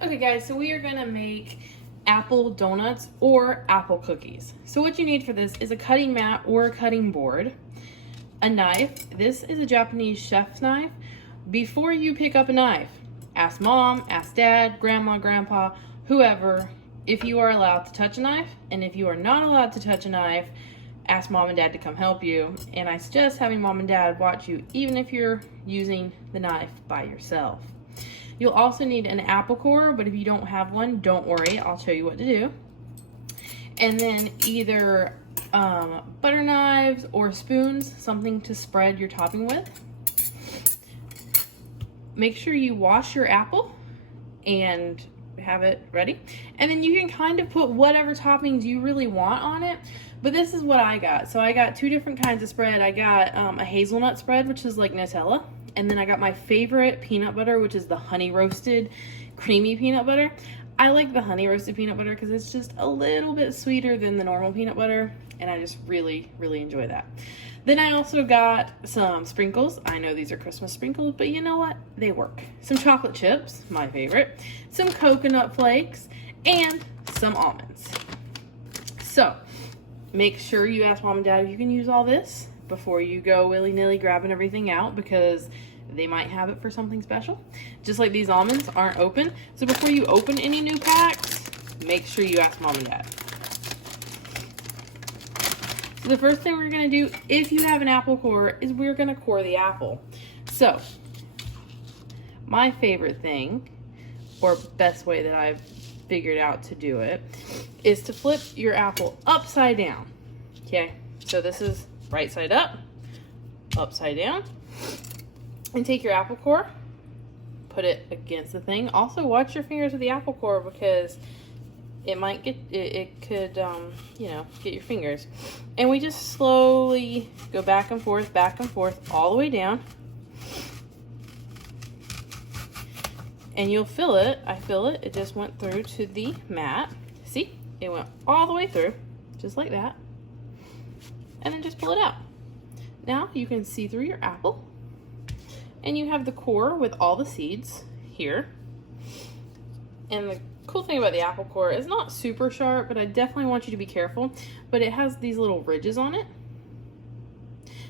Okay guys, so we are gonna make apple donuts or apple cookies. So what you need for this is a cutting mat or a cutting board, a knife. This is a Japanese chef's knife. Before you pick up a knife, ask mom, ask dad, grandma, grandpa, whoever, if you are allowed to touch a knife, and if you are not allowed to touch a knife, ask mom and dad to come help you. And I suggest having mom and dad watch you even if you're using the knife by yourself. You'll also need an apple core, but if you don't have one, don't worry, I'll show you what to do. And then either butter knives or spoons, something to spread your topping with. Make sure you wash your apple and have it ready. And then you can kind of put whatever toppings you really want on it. But this is what I got. So I got two different kinds of spread. I got a hazelnut spread, which is like Nutella. And then I got my favorite peanut butter, which is the honey roasted creamy peanut butter. I like the honey roasted peanut butter because it's just a little bit sweeter than the normal peanut butter. And I just really, really enjoy that. Then I also got some sprinkles. I know these are Christmas sprinkles, but you know what? They work. Some chocolate chips, my favorite. Some coconut flakes, and some almonds. So, make sure you ask mom and dad if you can use all this before you go willy-nilly grabbing everything out, because they might have it for something special. Just like these almonds aren't open. So before you open any new packs, make sure you ask mom and dad. So the first thing we're gonna do, if you have an apple core, is we're gonna core the apple. So, my favorite thing, or best way that I've figured out to do it, is to flip your apple upside down. Okay, so this is right side up, upside down, and take your apple core, put it against the thing. Also watch your fingers with the apple core because it might get, it could, you know, get your fingers. And we just slowly go back and forth, all the way down. And you'll feel it, I feel it, it just went through to the mat. See, it went all the way through, just like that. And then just pull it out. Now you can see through your apple. And you have the core with all the seeds here. And the cool thing about the apple core is not super sharp, but I definitely want you to be careful. But it has these little ridges on it.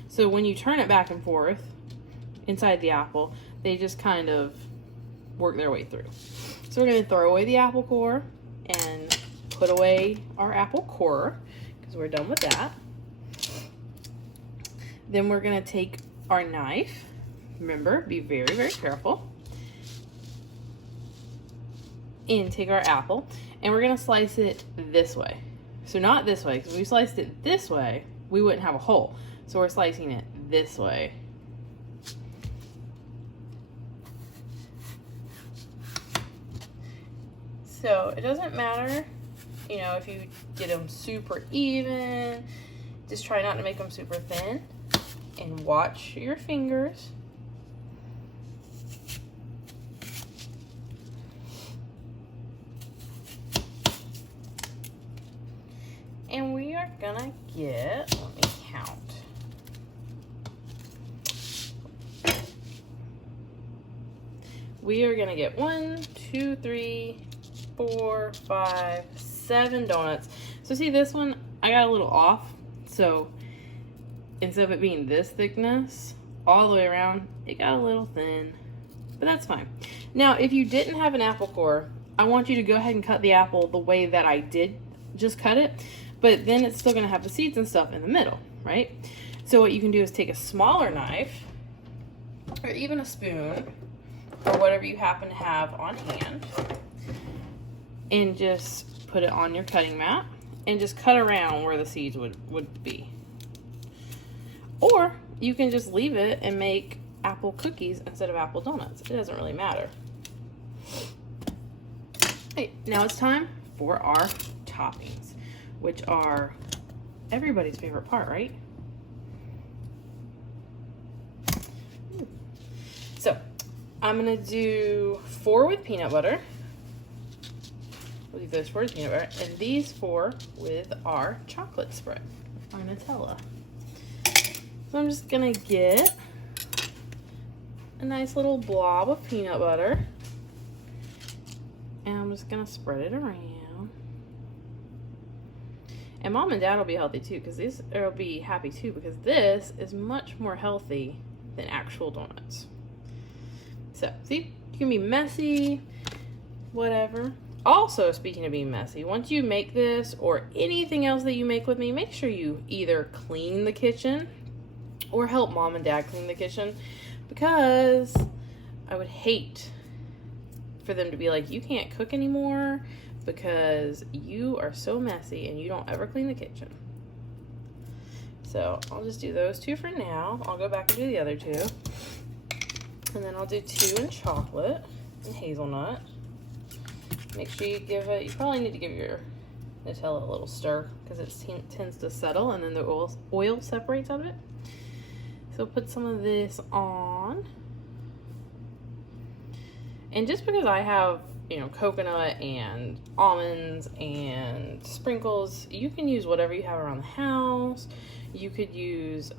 So when you turn it back and forth inside the apple, they just kind of work their way through. So we're going to throw away the apple core and put away our apple core because we're done with that. Then we're going to take our knife. Remember, be very, very careful. And take our apple, and we're going to slice it this way. So not this way, because if we sliced it this way, we wouldn't have a hole. So we're slicing it this way. So it doesn't matter, you know, if you get them super even. Just try not to make them super thin. And watch your fingers. And we are gonna get, let me count. We are gonna get 1, 2, 3, 4, 5, 7 donuts. So see this one, I got a little off. So instead of it being this thickness all the way around, it got a little thin, but that's fine. Now, if you didn't have an apple core, I want you to go ahead and cut the apple the way that I did just cut it, but then it's still gonna have the seeds and stuff in the middle, right? So what you can do is take a smaller knife, or even a spoon, or whatever you happen to have on hand, and just put it on your cutting mat, and just cut around where the seeds would be. Or you can just leave it and make apple cookies instead of apple donuts. It doesn't really matter. Okay, now it's time for our toppings, which are everybody's favorite part, right? So I'm gonna do 4 with peanut butter. We'll leave those 4 with peanut butter, and these 4 with our chocolate spread, our Nutella. So I'm just gonna get a nice little blob of peanut butter I'm just gonna spread it around. And mom and dad will be healthy too, because these will be happy too, because this is much more healthy than actual donuts. So, see, you can be messy, whatever. Also, speaking of being messy, once you make this or anything else that you make with me, make sure you either clean the kitchen or help mom and dad clean the kitchen, because I would hate for them to be like, you can't cook anymore because you are so messy and you don't ever clean the kitchen. So I'll just do those two for now. I'll go back and do the other two. And then I'll do 2 in chocolate and hazelnut. Make sure you give it, you probably need to give your Nutella a little stir because it tends to settle and then the oil separates out of it. So put some of this on. And just because I have, you know, coconut and almonds and sprinkles, you can use whatever you have around the house. You could use,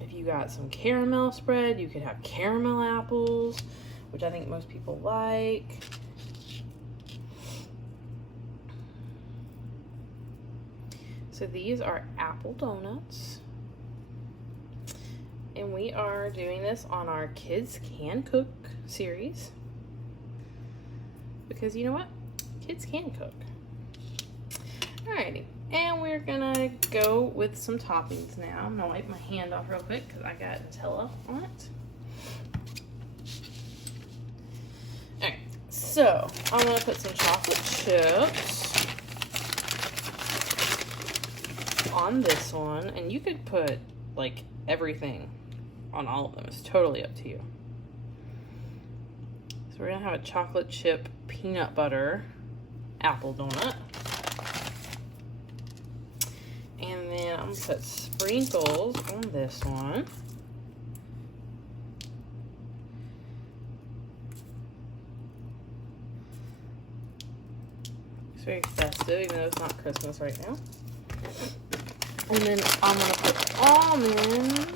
if you got some caramel spread, you could have caramel apples, which I think most people like. So these are apple donuts. And we are doing this on our Kids Can Cook series. Because you know what? Kids can cook. Alrighty. And we're gonna go with some toppings now. I'm gonna wipe my hand off real quick because I got Nutella on it. Alright, so I'm gonna put some chocolate chips on this one. And you could put like everything on all of them. It's totally up to you. So we're gonna have a chocolate chip peanut butter apple donut. And then I'm gonna put sprinkles on this one. It's very festive, even though it's not Christmas right now. And then I'm gonna put almonds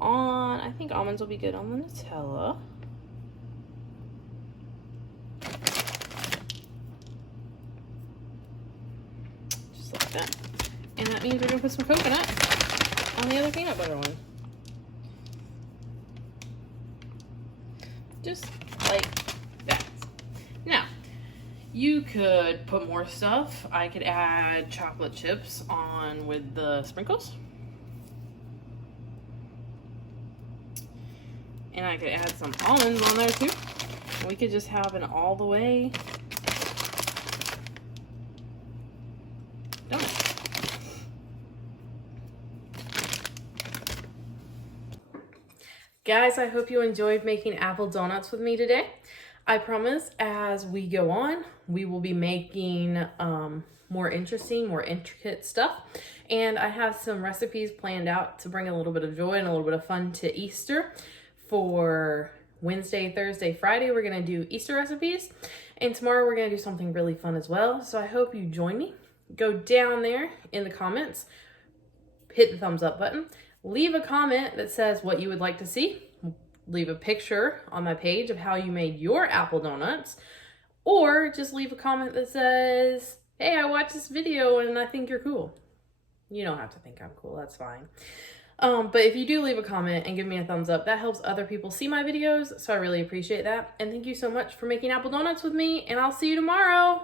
on, I think almonds will be good on the Nutella. That. And that means we're gonna put some coconut on the other peanut butter one. Just like that. Now, you could put more stuff. I could add chocolate chips on with the sprinkles. And I could add some almonds on there too. We could just have an all the way donut. Guys, I hope you enjoyed making apple donuts with me today. I promise as we go on, we will be making more interesting, more intricate stuff. And I have some recipes planned out to bring a little bit of joy and a little bit of fun to Easter. For Wednesday, Thursday, Friday, we're gonna do Easter recipes. And tomorrow we're gonna do something really fun as well. So I hope you join me. Go down there in the comments, hit the thumbs up button, leave a comment that says what you would like to see. Leave a picture on my page of how you made your apple donuts, or just leave a comment that says, hey, I watched this video and I think you're cool. You don't have to think I'm cool, that's fine. But if you do leave a comment and give me a thumbs up, that helps other people see my videos, so I really appreciate that. And thank you so much for making apple donuts with me, and I'll see you tomorrow.